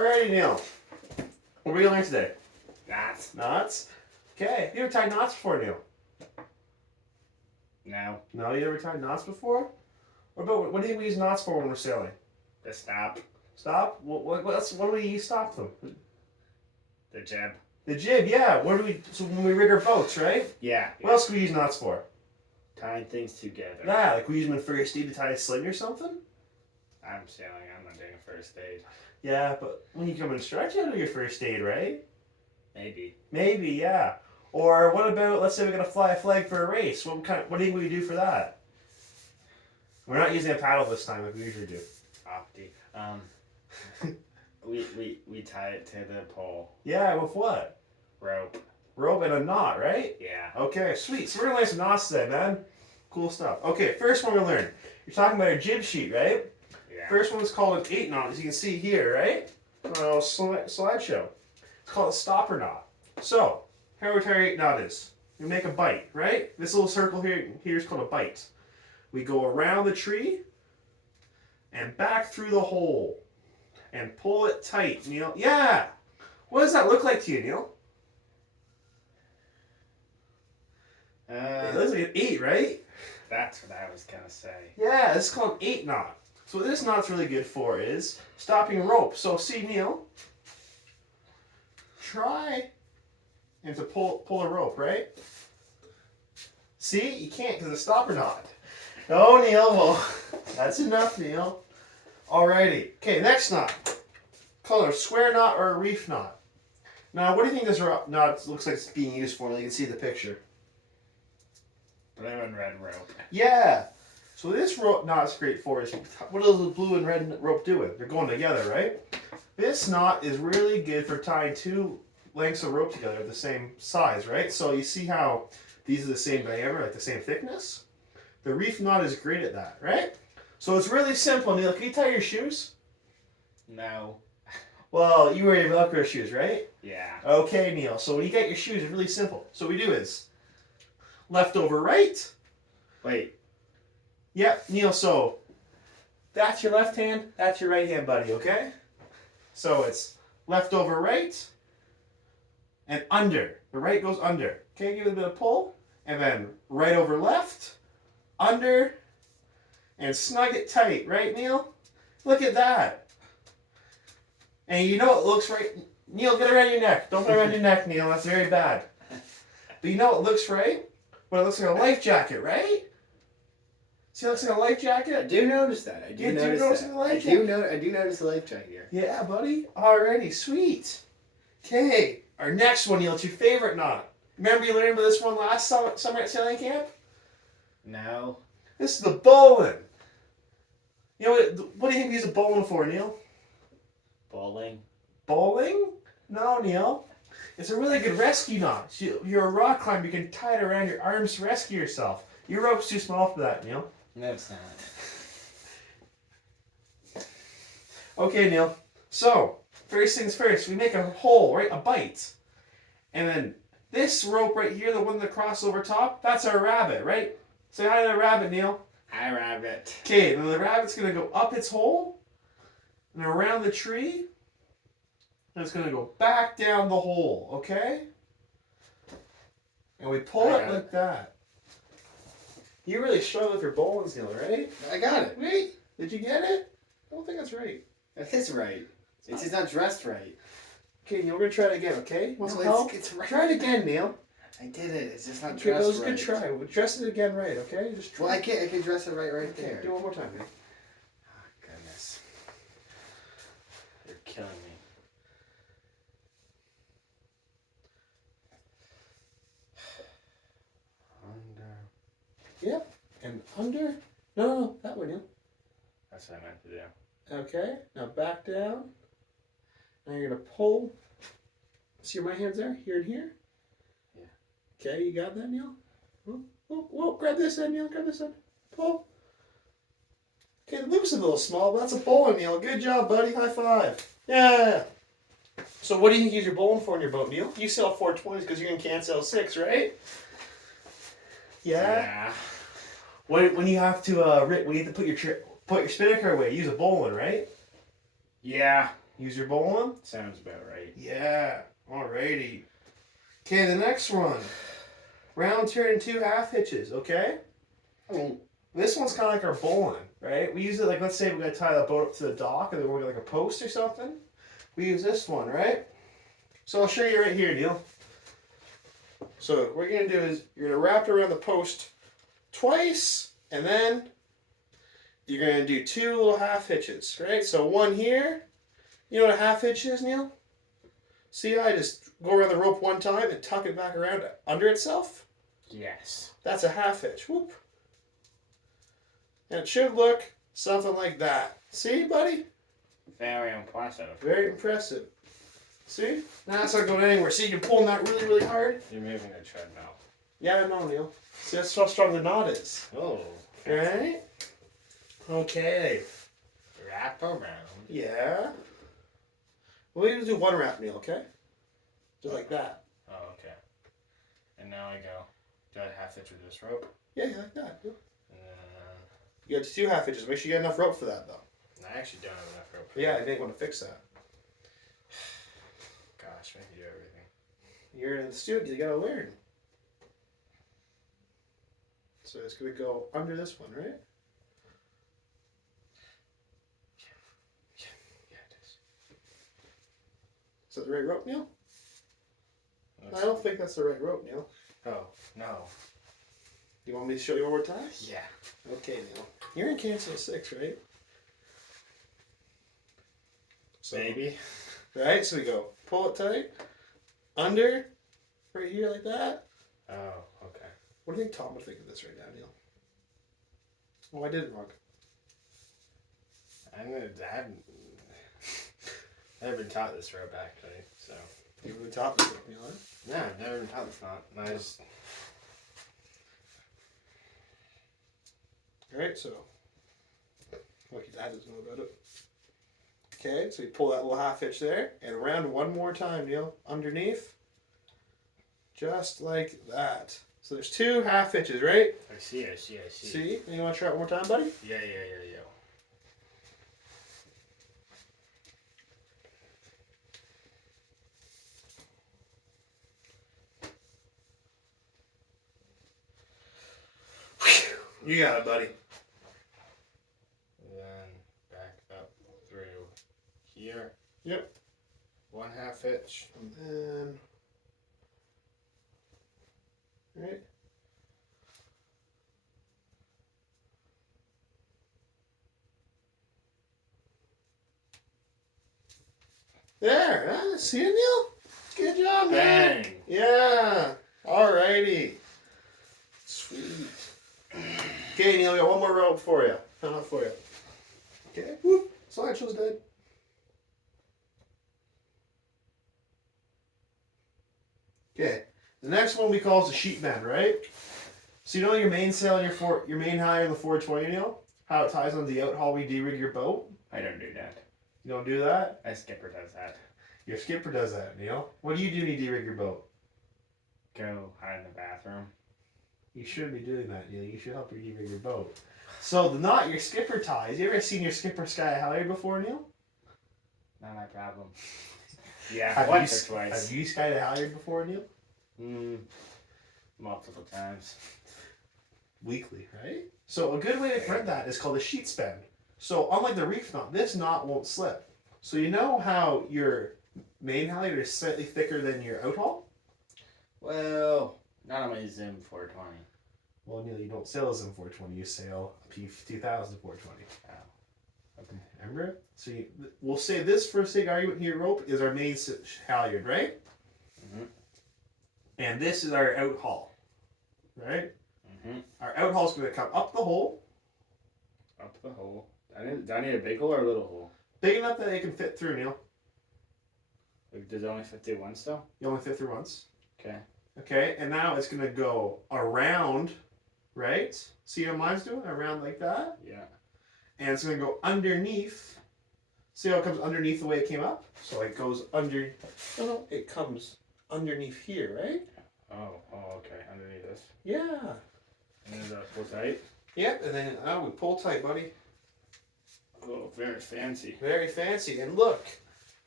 Alrighty, Neil. What are we gonna learn today? Knots. Knots? Okay. You ever tied knots before, Neil? No. No, you ever tied knots before? What do you think we use knots for when we're sailing? The stop. Stop? What do we use stop them? The jib. The jib, yeah. So when we rig our boats, right? Yeah. What else do we use knots for? Tying things together. Yeah, like we use them in first aid to tie a sling or something? I'm sailing. I'm not doing a first aid. Yeah, but when you come in stretch, you do your first aid, right? Maybe. Maybe, yeah. Or what about, let's say we're going to fly a flag for a race. What do you think we do for that? We're not using a paddle this time like we usually do. Opti. We tie it to the pole. Yeah, with what? Rope. Rope and a knot, right? Yeah. Okay, sweet. So we're going to learn some knots today, man. Cool stuff. Okay, first one we're going to learn. You're talking about a jib sheet, right? Yeah. First one is called an 8 knot, as you can see here, right? Slideshow. It's called a stopper knot. So, how we tie our 8 knot is, we make a bite, right? This little circle here is called a bite. We go around the tree and back through the hole and pull it tight, Neil. Yeah! What does that look like to you, Neil? It looks like an 8, right? That's what I was going to say. Yeah, this is called an 8 knot. So what this knot's really good for is stopping rope. So see, Neil, try and to pull a rope, right? See, you can't because it's a stopper knot. No, Neil, well, that's enough, Neil. Alrighty. Okay, next knot. Called a square knot or a reef knot. Now, what do you think this knot looks like it's being used for? You can see the picture. Blue and red rope. Yeah. So this rope knot's great for is, what is the blue and red rope doing? They're going together, right? This knot is really good for tying two lengths of rope together of the same size, right? So you see how these are the same diameter, like the same thickness? The reef knot is great at that, right? So it's really simple, Neil. Can you tie your shoes? No. Well, you wear your Velcro shoes, right? Yeah. Okay, Neil. So when you get your shoes, it's really simple. So what we do is left over right. Wait. Yep, Neil, so that's your left hand, that's your right hand, buddy, okay? So it's left over right and under. The right goes under. Okay, give it a bit of pull. And then right over left, under, and snug it tight, right, Neil? Look at that. And you know it looks right. Neil, get it around your neck. Don't put it around your neck, Neil. That's very bad. But you know it looks right? Well, it looks like a life jacket, right? See, it looks like a life jacket. I do notice that. I do notice the that. life jacket. I do notice the life jacket here. Yeah, buddy. Alrighty, sweet. Okay, our next one, Neil, it's your favorite knot. Remember you learned about this one last summer at sailing camp? No. This is the bowline. You know what do you think we use a bowline for, Neil? Bowling. Bowling? No, Neil. It's a really good rescue knot. You're a rock climber, you can tie it around your arms to rescue yourself. Your rope's too small for that, Neil. No, it's not. Okay, Neil. So, first things first, we make a hole, right? A bite. And then this rope right here, the one that crosses over top, that's our rabbit, right? Say hi to the rabbit, Neil. Hi, rabbit. Okay, then the rabbit's going to go up its hole and around the tree. And it's going to go back down the hole, okay? And we pull it like that. You really struggle with your bowlines, Neil, right? I got it. Wait, did you get it? I don't think that's right. That is right. It's just not dressed right. Okay, Neil, we're going to try it again, okay? Want some help? It's right. Try it again, Neil. I did it. It's just not Okay, dressed that was a right. good try. We'll dress it again right, okay? Just try. Well, I can dress it right Okay, there. do it one more time, Neil. Oh, goodness. You're killing me. Under. Yep, and under. No, that way, Neil. That's what I meant to do. Okay, now back down. Now you're going to pull. See where my hands are? Here and here? Yeah. Okay, you got that, Neil? Whoa, grab this end, Neil. Grab this end. Pull. Okay, the loop's a little small, but that's a bowline, Neil. Good job, buddy. High five. Yeah. So what do you think you use your bowline for in your boat, Neil? You sail 420s because you can't sail 6, right? Yeah. When you have to put your spinnaker away, you use a bowline, right? Yeah. Use your bowline? Sounds about right. Yeah. Alrighty. Okay, the next one. Round turn 2 half hitches, okay? This one's kind of like our bowline, right? We use it like, let's say we're going to tie the boat up to the dock and then we're going to like a post or something. We use this one, right? So I'll show you right here, Neil. So what you're going to do is you're going to wrap it around the post twice and then you're going to do 2 little half hitches, right? So one here. You know what a half hitch is, Neil? See, I just go around the rope one time and tuck it back around under itself. Yes. That's a half hitch. Whoop. And it should look something like that. See, buddy? Very impressive. Very impressive. See? Now it's not going anywhere. See, you can pull on that really, really hard. You're moving the treadmill. Yeah, I know, Neil. See, that's how strong the knot is. Oh. Right? Okay. Wrap around. Yeah. We'll even do one wrap, Neil, okay? Just like that. Oh, okay. And now I go. Do I half hitch with this rope? Yeah, like that. Yeah. And then You got 2 half hitches. Make sure you get enough rope for that, though. I actually don't have enough rope. Yeah, I may want to fix that. Gosh, I can do everything. You're in the studio, you gotta learn. So it's gonna go under this one, right? Yeah, it is. Is that the right rope, Neil? Looks- I don't think that's the right rope, Neil. Oh, no. You want me to show you one more time? Yeah. Okay, Neil. You're in cancel 6, right? So, Maybe. right, so we go pull it tight, under, right here like that. Oh, okay. What do you think Tom would think of this right now, Neil? Oh, I did it wrong. I haven't been taught this rope actually, so. You really taught this rope, Neil, huh? No, I've never been taught this knot. And I just. Alright, so lucky Dad doesn't know about it. Okay, so you pull that little half hitch there and around one more time, Neil. Underneath. Just like that. So there's 2 half hitches, right? I see. See? And you want to try it one more time, buddy? Yeah. You got it, buddy. Then back up through here. Yep. 1 half hitch. And then. Right. There, huh? See it, Neil? Good job, man. Bang! Yeah. Alrighty. Sweet. Okay, Neil, we got one more rope for you. Enough for you. Okay. Whoop. Slideshow's dead. Okay. The next one we call is the sheet bend, right? So you know your mainsail and your main high in the 420, Neil? How it ties on the out haul we de-rig your boat? I don't do that. You don't do that? My skipper does that. Your skipper does that, Neil. What do you do when you de-rig your boat? Go hide in the bathroom. You shouldn't be doing that, Neil. You should help your de-rig your boat. So the knot your skipper ties. You ever seen your skipper sky halyard before, Neil? Not my problem. Yeah, Have once you, or twice. Have you skied a halyard before, Neil? Multiple times. Weekly, right? So a good way to prevent that is called a sheet spend. So unlike the reef knot, this knot won't slip. So you know how your main halyard is slightly thicker than your out haul? Well, not on my Zim 420. Well, Neil, you don't sail a Zim 420. You sail a P2000 420. Okay. Remember? So we'll say this for sake argument here, rope is our main halyard, right? Mm-hmm. And this is our out haul, right? Mm-hmm. Our out haul is going to come up the hole, Up the hole. Do I need a big hole or a little hole? big enough that it can fit through, Neil. Like, does it only fit through one still? You only fit through once. Okay. Okay, and now it's going to go around, right? See how mine's doing? Around like that. Yeah. And it's going to go underneath. See how it comes underneath the way it came up? So it goes under. No, it comes underneath here, right? Oh, okay. Underneath this. Yeah. And then pull tight. Yep, and then we pull tight, buddy. Oh, very fancy. Very fancy. And look,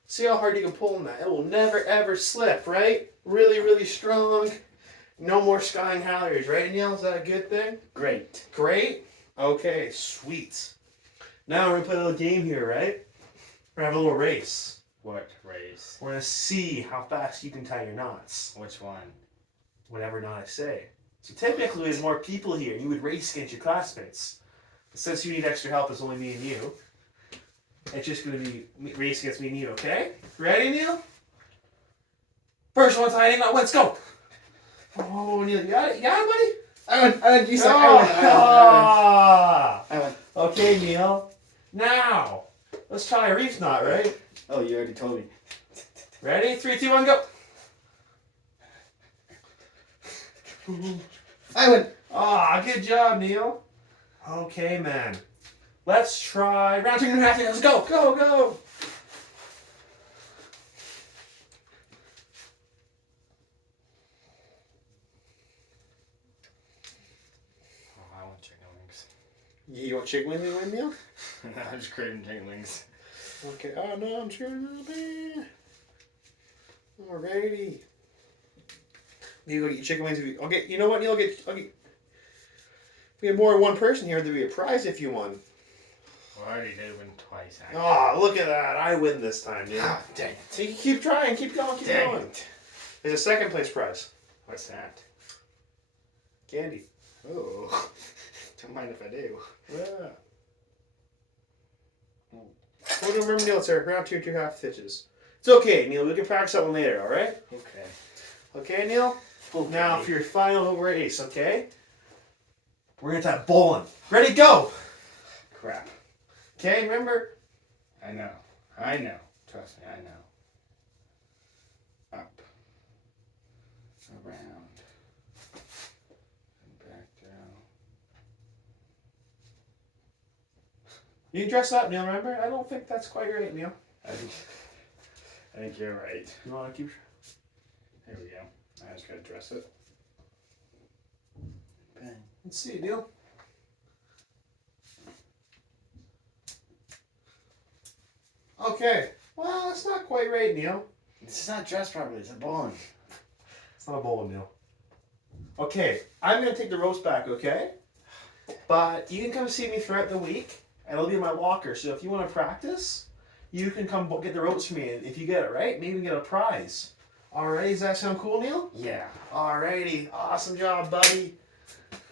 See how hard you can pull on that. It will never ever slip, right? Really, really strong. No more skying halyards, right, Neil? Is that a good thing? Great. Great. Okay, sweet. Now we're gonna play a little game here, right? We're gonna have a little race. What race? We're gonna see how fast you can tie your knots. Which one? Whatever knot I say. So typically, there's more people here. You would race against your classmates. But since you need extra help, it's only me and you. It's just gonna be race against me and you, okay? Ready, Neil? First one tie any knot. Let's go. Oh, Neil, you got it? You got it, buddy? I went. You said Ah! I went. Okay, Neil. Now, let's try a reef knot, right? Oh, you already told me. Ready? 3, 2, 1, go. I went. Ah, good job, Neil. Okay, man. Let's try round 2.5. Let's go, go, go. Oh, I want chicken wings. You want chicken wings in Neil? I'm just craving chicken wings. Okay. Oh no, I'm sure. Alrighty. Maybe we'll get you chicken wings. I'll get. You know what, Neil? I'll get. If we have more than one person here, there'll be a prize if you won. Well, I already did win twice. Actually. Oh, look at that! I win this time, Neil. Ah, dang it. So you keep trying, keep going, keep Dang going. it. There's a second place prize. What's that? Candy. Oh. Don't mind if I do. Yeah. Well, remember, Neil, it's round 2 2.5 stitches. It's okay, Neil. We can practice that one later, all right? Okay. Okay, Neil? Okay. Now for your final race, okay? We're going to have bowling. Ready, go! Crap. Okay, remember? I know. I know. Trust me, I know. Up. Around. And back down. You can dress up, Neil, remember? I don't think that's quite right, Neil. I think you're right. You want to keep... Here we go. I just gotta dress it. Bang. Let's see, Neil. Okay. Well, it's not quite right, Neil. This is not dressed properly. It's a bowling. It's not a bowling, Neil. Okay, I'm going to take the ropes back, okay? But you can come see me throughout the week, and it'll be in my locker. So if you want to practice, you can come get the ropes from me. And if you get it right, maybe you get a prize. Alrighty, does that sound cool, Neil? Yeah. Alrighty, awesome job, buddy.